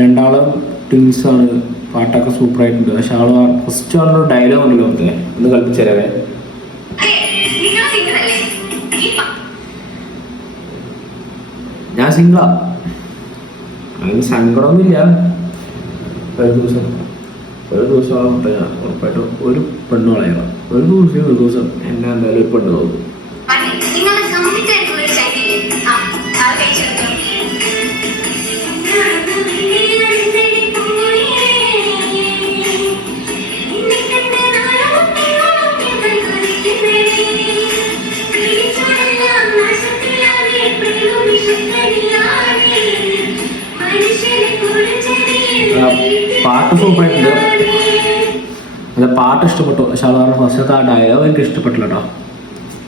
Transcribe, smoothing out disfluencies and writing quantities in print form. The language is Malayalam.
രണ്ടാളും ട്വിൻസാണ്. പാട്ടൊക്കെ സൂപ്പറായിട്ടുണ്ട്. പക്ഷെ ആള് ഫസ്റ്റ് ആളൊരു ഡയലോഗ് ഉണ്ടല്ലോ ഒന്ന് കളിപ്പിച്ചേരവേ. ഞാൻ സിംഗിളാ, അതിന് സങ്കടമൊന്നുമില്ല. ഒരു ദിവസം ഞാൻ ഉറപ്പായിട്ടും ഒരു പെണ്ണ് കളയണം. ഒരു ദിവസം എന്നെ എന്തായാലും ഒരു പെണ്ണ് തോന്നും. പാട്ട് സൂപ്പറായിട്ടുണ്ട്. അല്ല പാട്ട് ഇഷ്ടപ്പെട്ടു. പക്ഷെ അതാണ് ഫസ്റ്റത്തെ ആ ഡയലോഗ് എനിക്ക് ഇഷ്ടപ്പെട്ടില്ല കേട്ടോ.